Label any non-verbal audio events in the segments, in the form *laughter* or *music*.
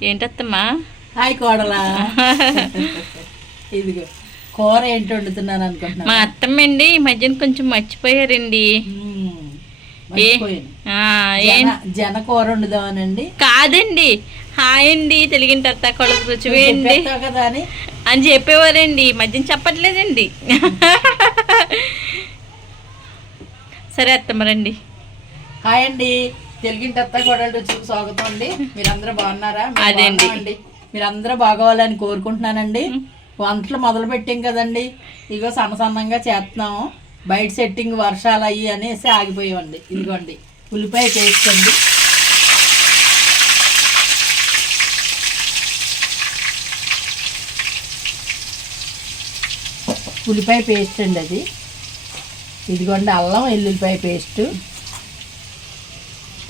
ఏంటత్తమ్మా? Hi కోడలా. *laughs* ఇదిగో కూర ఏంటి వండుతున్నాను మా అనుకుంటున్నా అత్తమ్మ అండి ఈ మధ్యన కొంచెం మర్చిపోయారండి. జన కూర వండుదామనండి. కాదండి. హాయ్ అండి తెలుగింటి అత్త కొడుకు రుచి వేయండి చెప్పేస్తావు కదా అని. అని చెప్పేవారండి. ఈ మధ్యన చెప్పట్లేదండి. *laughs* సరే అత్తమ్మ రండి. హాయ్ అండి. తెలుగింటి అత్త కోడలు రుచికి స్వాగతం అండి. మీరందరూ బాగున్నారా? అదేండి. మీరందరూ బాగోవాలని కోరుకుంటున్నానండి. వంటలు మొదలు పెట్టాం కదండి. ఇగో సన్న సన్నంగా చేస్తున్నాము. బయట సెట్టింగ్ వర్షాలు అయ్యి అనేసి ఆగిపోయామండి. ఇదిగోండి ఉల్లిపాయ పేస్ట్ అండి ఉల్లిపాయ పేస్ట్ అండి అది. ఇదిగోండి అల్లం వెల్లుల్లిపాయ పేస్ట్.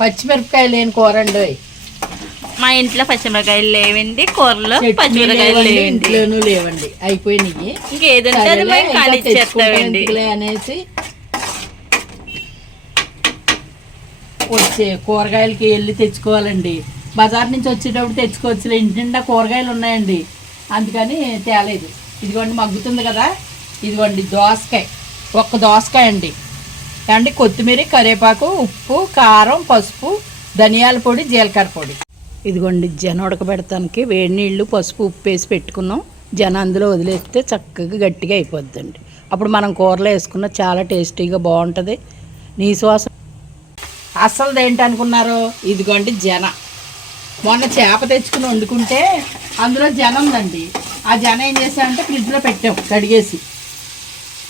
పచ్చిమిరపకాయ లేని కూర అండి. మా ఇంట్లో పచ్చిమిరకాయలు లేవండి కూరలో పచ్చిమిరకాయలు లేవండి, ఇంట్లోనూ లేవండి. అయిపోయినాయి. ఇంకేదంటే ఖాళీ చేస్తామండి. అనేసి వచ్చే కూరగాయలకి వెళ్ళి తెచ్చుకోవాలండి. బజార్ నుంచి వచ్చేటప్పుడు తెచ్చుకోవచ్చులే. ఇంటి నిండా కూరగాయలు ఉన్నాయండి. అందుకని తేలేదు. ఇదిగోండి మగ్గుతుంది కదా. ఇదిగోండి దోసకాయ. ఒక్క దోసకాయ అండి. అండి కొత్తిమీర కరివేపాకు ఉప్పు కారం పసుపు ధనియాల పొడి జీలకర్ర పొడి. ఇదిగోండి జన ఉడకబెడతానికి వేడి నీళ్ళు పసుపు ఉప్పు వేసి పెట్టుకున్నాం. జన అందులో వదిలేస్తే చక్కగా గట్టిగా అయిపోద్దండి. అప్పుడు మనం కూరలో వేసుకున్న చాలా టేస్టీగా బాగుంటుంది. నీ శ్వాస అసలు ఏంటి అనుకున్నారు? ఇదిగోండి జన. మొన్న చేప తెచ్చుకుని వండుకుంటే అందులో జన ఉందండి. ఆ జన ఏం చేసామంటే ఫ్రిడ్జ్లో పెట్టాం కడిగేసి.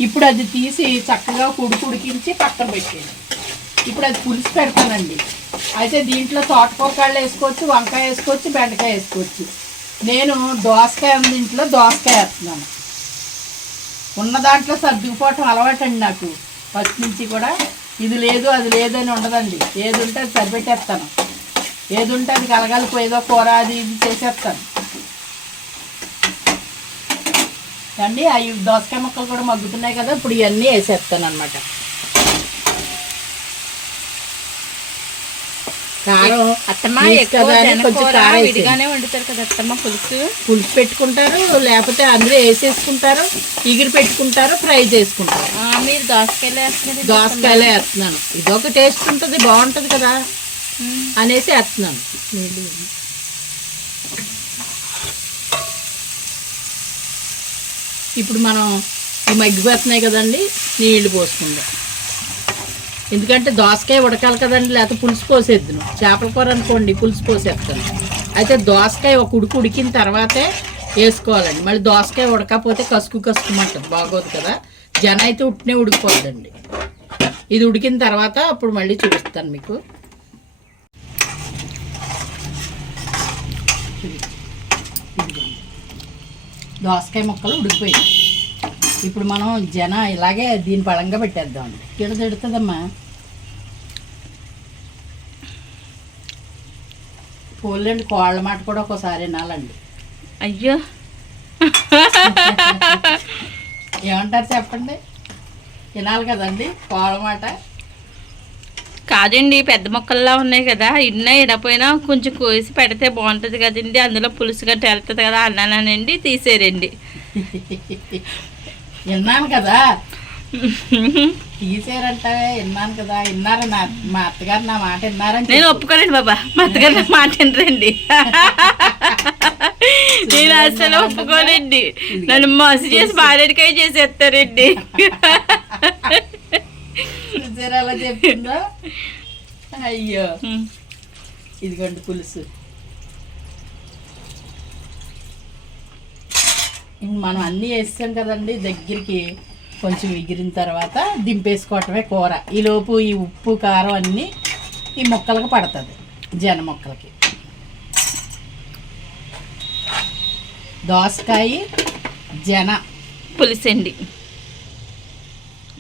ఇప్పుడు అది తీసి చక్కగా కుడుకు ఉడికించి పక్కన పెట్టాను ఇప్పుడు అది పులుసు పెడతానండి. అయితే దీంట్లో తోటకూర కాళ్ళు వేసుకోవచ్చు వంకాయ వేసుకోవచ్చు బెండకాయ వేసుకోవచ్చు. నేను దోసకాయ ఉంది ఇంట్లో దోసకాయ వేస్తున్నాను. ఉన్న దాంట్లో సర్దుకుపోవటం అలవాటండి నాకు. ఫస్ట్ నుంచి కూడా ఇది లేదు అది లేదు అని ఉండదండి. ఏది ఉంటే అది సరిపెట్టేస్తాను. ఏది ఉంటే అది కలగలిపోయేదో కూర అది ఇది చేసేస్తాను. అండి అవి దోసకాయ ముక్కలు కూడా మగ్గుతున్నాయి కదా ఇప్పుడు ఇవన్నీ వేసేస్తాను అనమాట కారం అత్తమ్మ. విడిగానే వండుతారు కదా అత్తమ్మ పులుసు. పులుసు పెట్టుకుంటారు లేకపోతే అందులో వేసేసుకుంటారు ఇగిరి పెట్టుకుంటారు ఫ్రై చేసుకుంటారు. ఆ, మీరు దోసకాయలు వేస్తున్నారు దోసకాయలే వేస్తున్నాను. ఇదొక టేస్ట్ ఉంటుంది బాగుంటుంది కదా అనేసి వేస్తున్నాను. ఇప్పుడు మనం ఈ మగ్గిపోతున్నాయి కదండి నీళ్ళు పోసుకుందాం. ఎందుకంటే దోసకాయ ఉడకాలి కదండి లేకపోతే పులుసు పోసేద్దును. చేపల కూర అనుకోండి పులుసు పోసేస్తాను. అయితే దోసకాయ ఒక ఉడికి ఉడికిన తర్వాతే వేసుకోవాలండి. మళ్ళీ దోసకాయ ఉడకపోతే కసుకు కసుకుమంటుంది బాగోదు కదా. జన అయితే ఉట్టినే ఉడికిపోద్దండి. ఇది ఉడికిన తర్వాత అప్పుడు మళ్ళీ చూపిస్తాను మీకు. ఇదిగోండి. దోసకాయ ముక్కలు ఉడికిపోయాయి ఇప్పుడు మనం జన ఇలాగే దీని పళంగా పెట్టేద్దాం. కిడ తిడుతుందమ్మా. పోలండి కోళ్ళ మాట కూడా ఒకసారి వినాలండి. అయ్యో. ఏమంటారు చెప్పండి? వినాలి కదండి కోళ్ళ మాట. కాదండి పెద్ద మొక్కల్లా ఉన్నాయి కదా. ఇన్నా ఇడపోయినా కొంచెం కోసి పెడితే బాగుంటుంది కదండి. అందులో పులుసు గట్ట వెళ్తుంది కదా అన్నానండి తీసేరండి. విన్నాను కదా. తీసారంటే విన్నాను కదా. విన్నారు నా మా అత్తగారు నా మాట విన్నారని నేను ఒప్పుకోనండి బాబా. మా అత్తగారు నా మాట వినరండి. నేను అసలు ఒప్పుకోనండి. నన్ను మోసం చేసి బారెడికాయ చేసేస్తారండి. *laughs* అలా చెప్పిందో? అయ్యో. ఇదిగోండి పులుసు. మనం అన్నీ వేస్తాం కదండి దగ్గరికి కొంచెం ఎగిరిన తర్వాత దింపేసుకోవటమే కూర. ఈలోపు ఈ ఉప్పు కారం అన్నీ ఈ మొక్కలకు పడుతుంది జన మొక్కలకి. దోసకాయ జన. పులుసండి.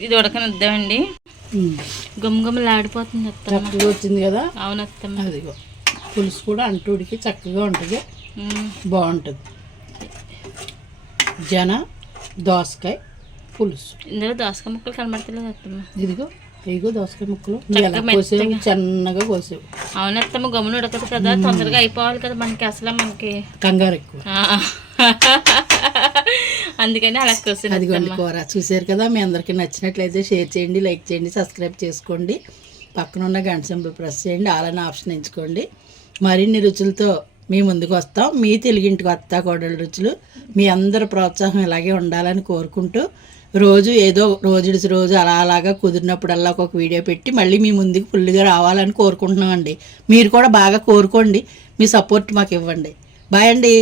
ఇది ఉడకనిద్దామండి. గుమ్మగుమ్మలాడిపోతుంది అత్తమ్మ. చక్కగా వచ్చింది కదా? అవును అత్తమ్మ. అదిగో పులుసు కూడా అంటుడికి చక్కగా ఉంటుంది. బాగుంటుంది. జన దోసకాయ పులుసు. ఇందులో దోసకాయ ముక్కలు కనబడతలేదు అత్తమ్మ. ఇదిగో ఇగో దోసకాయ ముక్కలు. కోసేవు. చిన్నగా కోసేవు. అవునత్తమ్మ గమ్మున ఉడకదు కదా. తొందరగా అయిపోవాలి కదా మనకి అసలు మనకి. కంగారు ఎక్కువ. *laughs* అందుకని అలా కూర్చుని అదిగోండి కూర. చూసారు కదా మీ అందరికీ నచ్చినట్లయితే షేర్ చేయండి లైక్ చేయండి సబ్స్క్రైబ్ చేసుకోండి. పక్కన ఉన్న గంట సింబల్ ప్రెస్ చేయండి ఆలని ఆప్షన్ ఎంచుకోండి. మరిన్ని రుచులతో మీ ముందుకు వస్తాం. మీ తెలుగింటికి వస్తా కోడల రుచులు. మీ అందరి ప్రోత్సాహం ఇలాగే ఉండాలని కోరుకుంటూ రోజు ఏదో రోజు రోజు అలా అలాగా కుదిరినప్పుడల్లా ఒక వీడియో పెట్టి మళ్ళీ మీ ముందుకు ఫుల్గా రావాలని కోరుకుంటున్నామండి. మీరు కూడా బాగా కోరుకోండి. మీ సపోర్ట్ మాకు ఇవ్వండి. బాయ్ అండి.